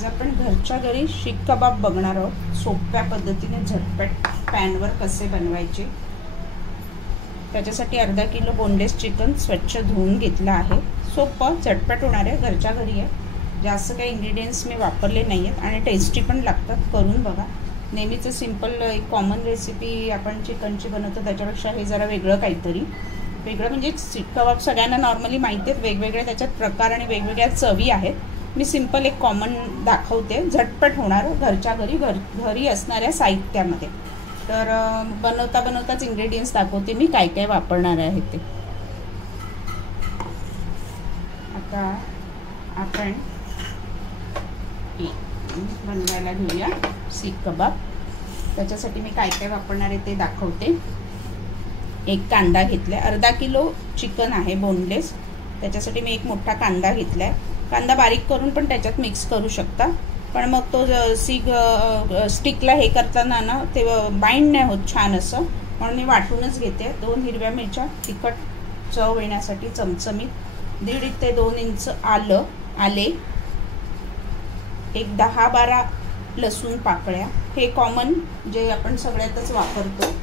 आज आपण घरच्या घरी शीख कबाब बघणार आहोत। सोप्या पद्धतीने झटपट पॅनवर कसे बनवायचे। त्याच्यासाठी अर्धा किलो बोनलेस चिकन स्वच्छ धुवून घेतला आहे। सोपं झटपट होणार आहे, घरच्या घरी आहे। जास्त काही इंग्रेडिएंट्स मी वापरले नाही आहेत आणि टेस्टी पण लागतात, करून बघा। नेहमीचं सिंपल एक कॉमन रेसिपी आपण चिकनची बनवतो, त्याच्यापेक्षा हे जरा वेगळं काहीतरी। वेगळं म्हणजे शीख कबाब सगळ्यांना नॉर्मली माहिती आहेत, वेगवेगळे त्याच्यात प्रकार आणि वेगवेगळ्या चवी आहेत। मी सिंपल एक कॉमन दाखवते, झटपट होणार, घरच्या घरी असणाऱ्या साहित्यामध्ये। तर बनवता बनवताच इंग्रेडिएंट्स दाखवते मी काय काय वापरणार आहे ते। आता आपण बनवायला घेऊया शीख कबाब। त्याच्यासाठी मी काय काय वापरणार आहे ते दाखवते। एक कांदा घेतलाय, अर्धा किलो चिकन आहे बोनलेस, त्याच्यासाठी मी एक मोठा कांदा घेतलाय। कांदा बारीक करून पण त्याच्यात मिक्स करू शकता, पण मग तो स्टिकला हे करताना ना ते बाइंड नाही होत छान असं, म्हणून मी वाटूनच घेते। 2 हिरव्या मिरच्या तिखट चव येण्यासाठी चमचमीत, 1.5 ते 2 इंच आले, एक 10-12 लसूण पाकळ्या। हे कॉमन जे आपण सगळ्यातच वापरतो,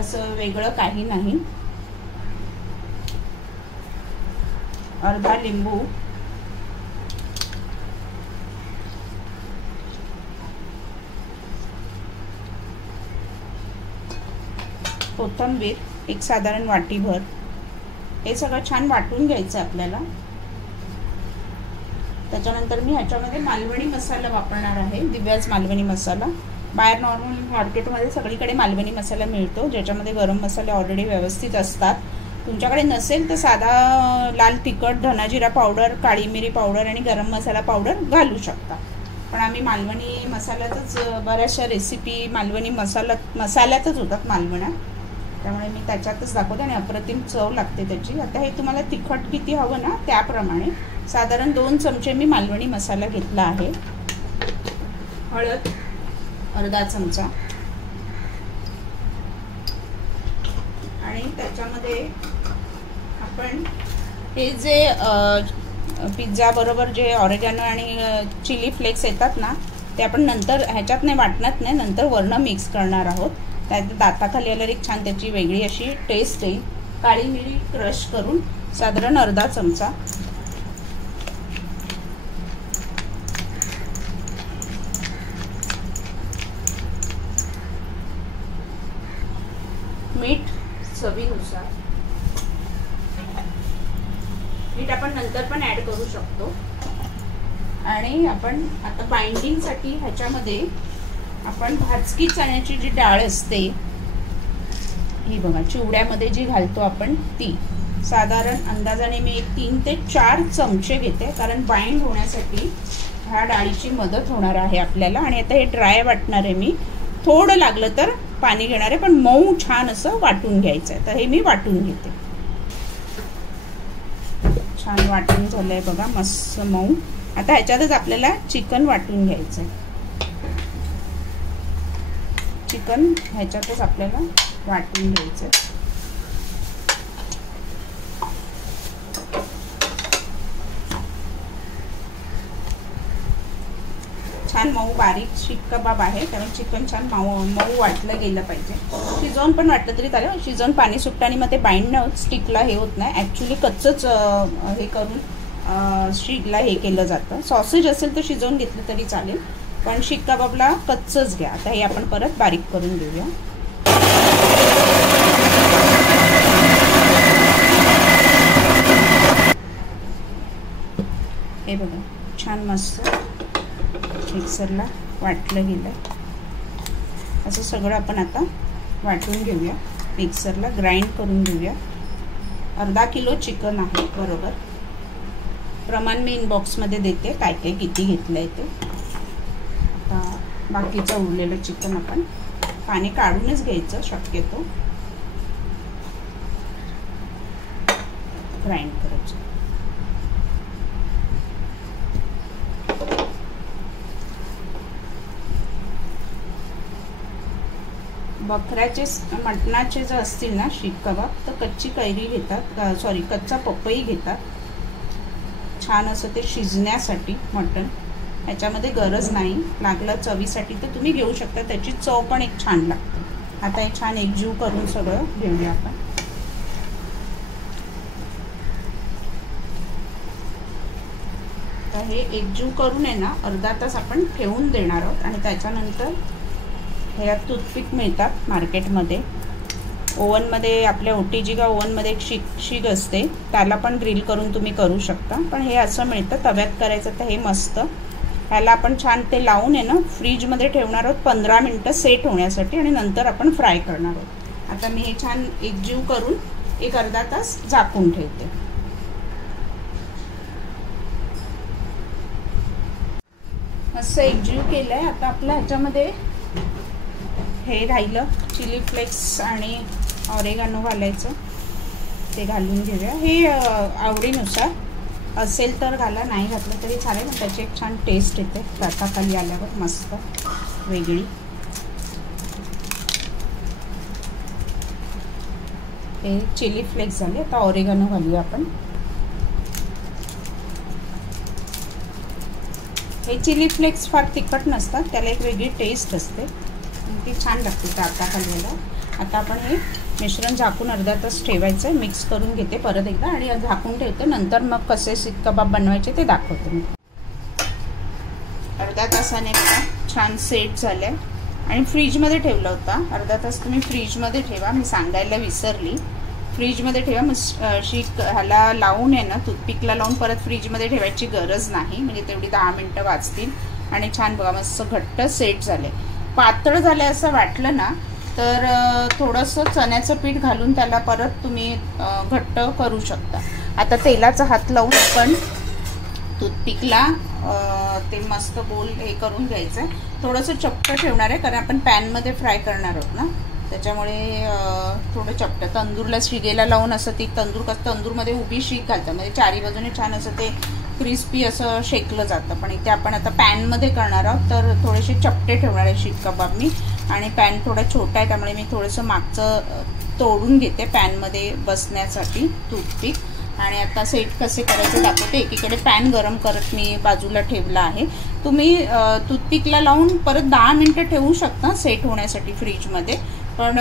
असं वेगळं काही नाही। अर्धा लिंबू, कोथिंबीर एक साधारण वाटीभर। हे सगळं छान वाटून घ्यायचं आपल्याला। त्याच्यानंतर मी ह्याच्यामध्ये मालवणी मसाला वापरणार आहे, दिव्याज मालवणी मसाला। बाहेर नॉर्मल मार्केटमध्ये सगळीकडे मालवणी मसाला मिळतो, ज्याच्यामध्ये गरम मसाले ऑलरेडी व्यवस्थित असतात। तुमच्याकडे नसेल तर साधा लाल तिखट, धनाजिरा पावडर, काळी मिरी पावडर आणि गरम मसाला पावडर घालू शकता। पण आम्ही मालवणी मसाल्यातच बऱ्याचशा रेसिपी मालवणी मसाल्यातच होतात मालवण्या, त्यामुळे मी त्याच्यातच दाखवते आणि अप्रतिम चव लागते त्याची। आता हे तुम्हाला तिखट किती हवं ना त्याप्रमाणे साधारण 2 चमचे मी मालवणी मसाला घेतला आहे। हळद अर्धा चमचा, आणि त्याच्यामध्ये आपण हे जे पिझ्झा बरोबर जे ऑरेगॅनो आणि चिली फ्लेक्स येतात ना, ते आपण नंतर ह्याच्यात नाही वाटणार नाही, नंतर वरनं मिक्स करणार आहोत। त्यात दाताखाली आल्यावर एक छान त्याची वेगळी अशी टेस्ट येईल। काळी मिरी क्रश करून साधारण अर्धा चमचा, मीठ चवीनुसार। मीठ आपण नंतर पण ऍड करू शकतो। आणि आपण आता बाइंडिंगसाठी ह्याच्यामध्ये आपण भाजकी चण्याची जी डाळ असते, ही बघा चिवड्यामध्ये जी घालतो आपण ती, साधारण अंदाजाने मी 3 ते 4 चमचे घेते, कारण बाइंड होण्यासाठी ह्या डाळीची मदत होणार आहे आपल्याला। आणि आता हे ड्राय वाटणार आहे मी, थोडं लागलं तर पाणी घेणार आहे, पण मऊ छान असं वाटून घ्यायचं आहे। तर हे मी वाटून घेते। छान वाटून झालंय बघा, मस्त मऊ। आता ह्याच्यातच आपल्याला चिकन वाटून घ्यायचं आहे। चिकन ह्याच्यातच आपल्याला वाटून घ्यायचं। छान मऊ बारीक शीख कबाब आहे, त्यामुळे चिकन छान मऊ वाटलं गेलं पाहिजे। शिजवून पण वाटलं तरी चालेल, शिजवून पाणी सुटतं आणि मग ते बाइंड नाही होत, स्टिकला हे होत नाही। ॲक्च्युली कच्चंच हे करून शीखला हे केलं जातं। सॉसेज असेल तर शिजवून घेतलं तरी चालेल, पण शीख कबाबला कच्चंच घ्या। आता हे आपण परत बारीक करून घेऊया। हे बघा छान मस्त मिक्सरला वाटलं गेलं। असं सगळं आपण आता वाटून घेऊया, मिक्सरला ग्राइंड करून घेऊया। अर्धा किलो चिकन आहे बरोबर, प्रमाण मी इनबॉक्समध्ये देते काय काय किती घेतलं आहे ते। आता बाकीचं उरलेलं चिकन आपण पाणी काढूनच घ्यायचं शक्यतो, ग्राइंड करायचं। बकऱ्याचे मटणाचे जे असतील ना शीख कबाब, तर कच्ची कैरी घेतात, सॉरी कच्चा पपई घेतात, छान असं ते शिजण्यासाठी मटण। ह्याच्यामध्ये गरज नाही. लागलं चवीसाठी तर तुम्ही घेऊ शकता, त्याची चव पण एक छान लागते. आता हे छान एकजीव करून सगळं घेऊया आपण. तर हे एकजीव करून आहे ना अर्धा तास आपण ठेवून देणार आहोत. आणि त्याच्यानंतर ह्या टूथपिक मिळतात मार्केटमध्ये. ओव्हनमध्ये आपल्या OTG का ओव्हनमध्ये एक शीग असते, त्याला पण ग्रिल करून तुम्ही करू शकता. पण हे असं मिळतं तव्यात करायचं तर हे मस्त. ह्याला आपण छान ते लावून आहे ना फ्रीजमध्ये ठेवणार आहोत 15 मिनटं सेट होण्यासाठी, आणि नंतर आपण फ्राय करणार आहोत. आता मी हे छान एकजीव करून एक अर्धा तास झाकून ठेवते. मस्त एकजीव केलं आहे. आता आपल्या ह्याच्यामध्ये हे राहिलं चिली फ्लेक्स आणि ऑरेगानो घालायचं, ते घालून घेऊया. हे आवडीनुसार असेल तर घाला, नाही घातलं तरी चालेल. त्याची एक छान टेस्ट येते दाताखाली आल्यावर मस्त वेगळी. हे चिली फ्लेक्स झाले. आता ऑरेगानो घालूया आपण. हे चिली फ्लेक्स फार तिखट नसतात, त्याला एक वेगळी टेस्ट असते, ती छान लागते दाताखालीला. आता आपण हे मिश्रण झाकून अर्धा तास ठेवायचं आहे. मिक्स करून घेते परत एकदा आणि झाकून ठेवते. नंतर मग कसे सीख कबाब बनवायचे ते दाखवते मी. अर्धा तासाने बघा छान सेट झाले आणि फ्रीजमध्ये ठेवला होता. अर्धा तास तुम्ही फ्रीजमध्ये ठेवा, मी सांगायला विसरली. फ्रीजमध्ये ठेवा. मग शीक ह्याला लावून आहे ना टूथपिकला लावून परत फ्रीजमध्ये ठेवायची गरज नाही, म्हणजे तेवढी 10 मिनटं वाचतील. आणि छान बघा मस्त घट्ट सेट झाले. पातळ झाले असं वाटलं ना तर थोडंसं चण्याचं पीठ घालून त्याला परत तुम्ही घट्ट करू शकता. आता तेलाचा हात लावून आपण टूथपिकला ते मस्त गोल हे करून घ्यायचं आहे. थोडंसं चपटं ठेवणार आहे कारण आपण पॅनमध्ये फ्राय करणार आहोत ना, त्याच्यामुळे थोडं चपटं. तंदूरला शिगेला लावून असं ती तंदूरमध्ये उभी शीक घालतात, म्हणजे चारी बाजूने छान असं ते क्रिस्पी असं शेकलं जातं. पण इथे आपण आता पॅनमध्ये करणार आहोत तर थोडेसे चपटे ठेवणार आहे शीक कबाब मी. आणि पॅन थोडा छोटा आहे त्यामुळे मी थोडंसं मागचं तोडून घेते पॅनमध्ये बसण्यासाठी टूथपिक. आणि आता सेट कसे करायचे दाखवते. एकीकडे पॅन गरम करत मी बाजूला ठेवला आहे. तुम्ही टूथपिकला लावून परत 10 मिनटं ठेवू शकता सेट होण्यासाठी फ्रीजमध्ये. पण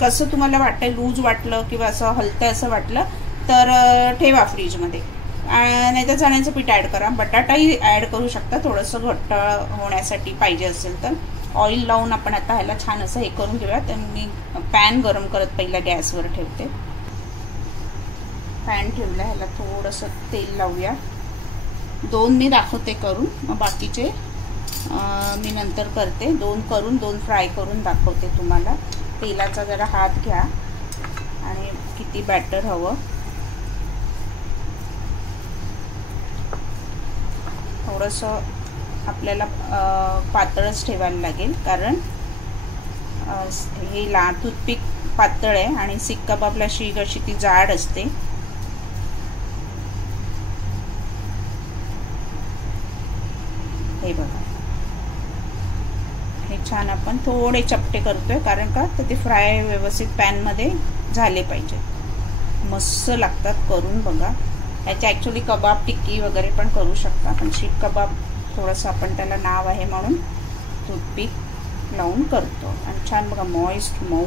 कसं तुम्हाला वाटतं, लूज वाटलं किंवा असं हलतं असं वाटलं तर ठेवा फ्रीजमध्ये. नाही तर चण्याचं पीठ ॲड करा, बटाटाही ॲड करू शकता थोडंसं घट्ट होण्यासाठी पाहिजे असेल तर. ऑइल लावून आपण आता ह्याला छान असं हे करून घेऊया. तर मी पॅन गरम करत पहिला गॅसवर ठेवते. पॅन ठेवला, ह्याला थोडंसं तेल लावूया. 2 मी दाखवते करून, मग बाकीचे मी नंतर करते. 2 करून 2 फ्राय करून दाखवते तुम्हाला. तेलाचा जरा हात घ्या आणि किती बॅटर हवं. थोडंसं आपल्याला पातळच ठेवायला लागेल कारण हे टूथपिक पातळ आहे आणि सीख कबाबला शीग अशी ती जाड असते. हे बघा, हे छान आपण थोडे चपटे करतोय कारण का तर ते फ्राय व्यवस्थित पॅनमध्ये झाले पाहिजे. मस्त लागतात करून बघा. याचे ॲक्च्युली कबाब टिक्की वगैरे पण करू शकता, पण शीख कबाब थोडंसं आपण त्याला नाव आहे म्हणून टूथपिक लावून करतो. आणि छान बघा मॉइस्ट मऊ,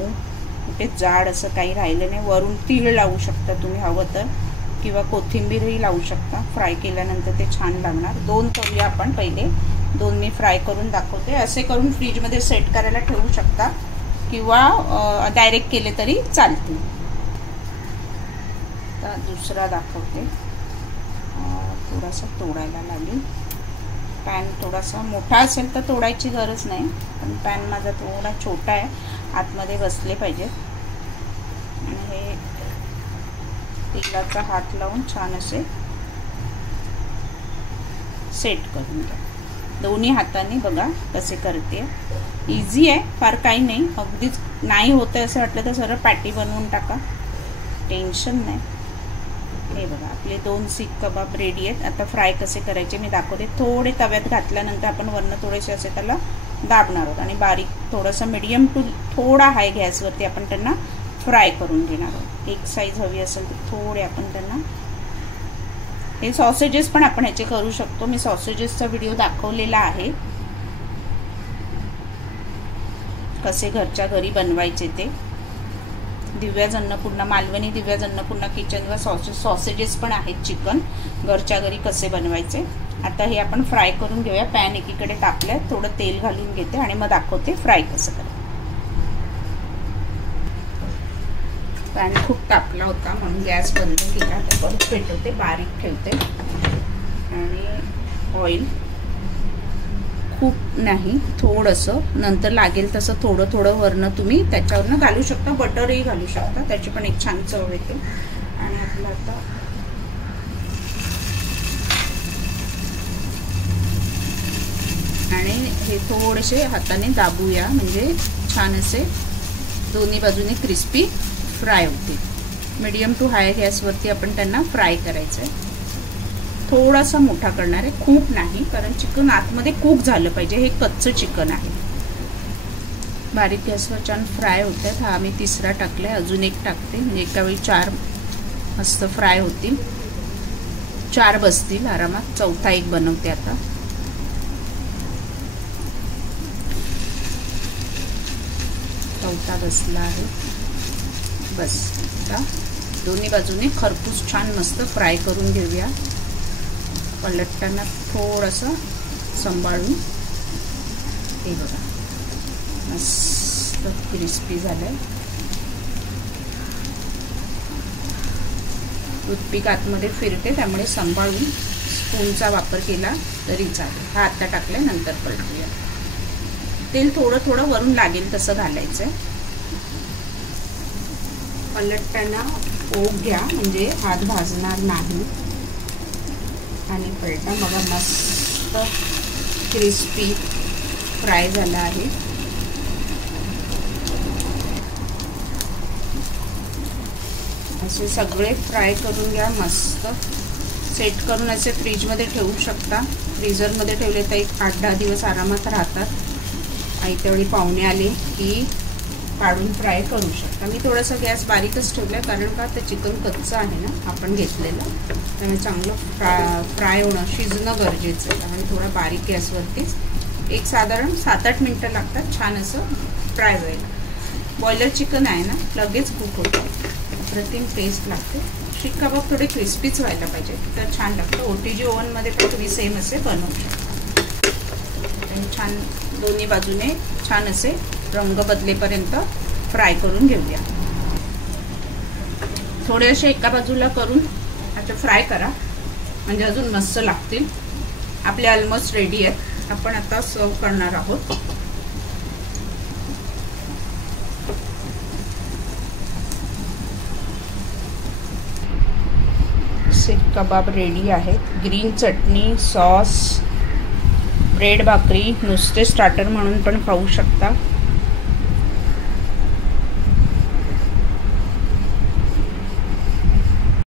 कुठे जाड असं काही राहिलं नाही. वरून तीळ लावू शकता तुम्ही हवं तर, किंवा कोथिंबीरही लावू शकता. फ्राय केल्यानंतर ते छान लागणार. 2 करूया आपण पहिले. 2 मी फ्राय करून दाखवते. असे करून फ्रीजमध्ये सेट करायला ठेवू शकता किंवा डायरेक्ट केले तरी चालतील. तर दुसरा दाखवते. थोडासा तोडायला लागेल. पॅन थोडासा मोठा असेल तर तोडायची गरज नाही, पण पॅन माझा थोडा छोटा आहे, आतमध्ये बसले पाहिजे. आणि हे तेलाचा हात लावून छान असे सेट करून घ्या. दोन्ही हाताने बघा कसे करते. इझी आहे, फार काही नाही. अगदीच नाही होतं असं वाटलं तर सरळ पॅटी बनवून टाका, टेन्शन नाही. हे बघा आपले 2 सीख कबाब रेडी आहेत. आता फ्राय कसे करायचे मी दाखवते. थोडे तव्यात घातल्यानंतर आपण वरनं थोडेसे असे त्याला दाबणार आहोत आणि बारीक थोडंसं मीडियम टू थोडा हाय गॅसवरती आपण त्यांना फ्राय करून घेणार आहोत. एक साईज हवी असेल तर थोडे आपण त्यांना हे सॉसेजेस पण आपण ह्याचे करू शकतो. मी सॉसेजेसचा व्हिडिओ दाखवलेला आहे, कसे घरच्या घरी बनवायचे ते. दिव्याज अन्नपूर्णा, मालवणी दिव्याज अन्नपूर्णा किचनवर सॉसेजेस पण आहेत चिकन, घरच्या घरी कसे बनवायचे. आता हे आपण फ्राय करून घेऊया. पॅन एकीकडे तापलाय, थोडं तेल घालून घेते आणि मग दाखवते फ्राय कसं करायचं. पॅन खूप तापला होता म्हणून गॅस बंद केला. आता परत पेटवते, बारीक ठेवते. आणि ऑइल खूप नाही, थोडंसं, नंतर लागेल तसं थोडं थोडं वरनं तुम्ही त्याच्यावरनं घालू शकता. बटरही घालू शकता, त्याची पण एक छान चव येते. आणि आपलं आता आणि हे थोडेसे हाताने दाबूया, म्हणजे छान असे दोन्ही बाजूने क्रिस्पी फ्राय होतील. मीडियम टू हाय गॅसवरती आपण त्यांना फ्राय करायचं आहे. थोडासा मोठा करणार आहे, खूप नाही, कारण चिकन आतमध्ये कुक झालं पाहिजे. हे कच्चं चिकन आहे. बारीक गॅसवर छान फ्राय होत आहेत. हा मी तिसरा टाकलाय, अजून एक टाकते, म्हणजे एका वेळी 4 मस्त फ्राय होतील. 4 बसतील आरामात. चौथा एक बनवते आता. चौथा बसला आहे. बस आता दोन्ही बाजूने खरपूस छान मस्त फ्राय करून घेऊया. पलटताना थोडंसं सांभाळून. हे बघा मस्त क्रिस्पी झालंय. टूथपिक आतमध्ये फिरते, त्यामुळे सांभाळून स्पूनचा वापर केला तरी चालेल. हा आता टाकलाय, नंतर पलटूया. तेल थोडं थोडं वरून लागेल तसं घालायचंय. पलटताना ओघ घ्या, म्हणजे हात भाजणार नाही. आणि पलटा बघा, मस्त क्रिस्पी फ्राय झाला आहे. असे सगळे फ्राय करून घ्या. मस्त सेट करून असे फ्रीजमध्ये ठेवू शकता. फ्रीझरमध्ये ठेवले तर एक 8-10 दिवस आरामात राहतात. त्यावेळी पाहुणे आले की काढून फ्राय करू शकता. मी थोडासा गॅस बारीकच ठेवला, कारण का ते चिकन कच्चं आहे ना आपण घेतलेलं, त्यामुळे चांगलं फ्राय होणं, शिजणं गरजेचं आहे. त्यामुळे थोडा बारीक गॅसवरतीच एक साधारण 7-8 मिनटं लागतात छान असं फ्राय व्हायला. बॉयलर चिकन आहे ना, लगेच कुक होतं. अप्रतिम टेस्ट लागते. शीख कबाब थोडे क्रिस्पीच व्हायला पाहिजे तर छान लागतं. OTG ओव्हनमध्ये पण तुम्ही सेम असे बनवू शकता. छान दोन्ही बाजूने छान असे रंग बदलेपर्यंत फ्राय करून घेऊया. थोडे असे एका बाजूला करून आता फ्राय करा, म्हणजे अजून मस्त लागतील. आपले ऑलमोस्ट रेडी आहेत. आपण आता सर्व करणार आहोत. शीख कबाब रेडी आहेत. ग्रीन चटणी, सॉस, ब्रेड भाकरी, नुसते स्टार्टर म्हणून पण खाऊ शकता.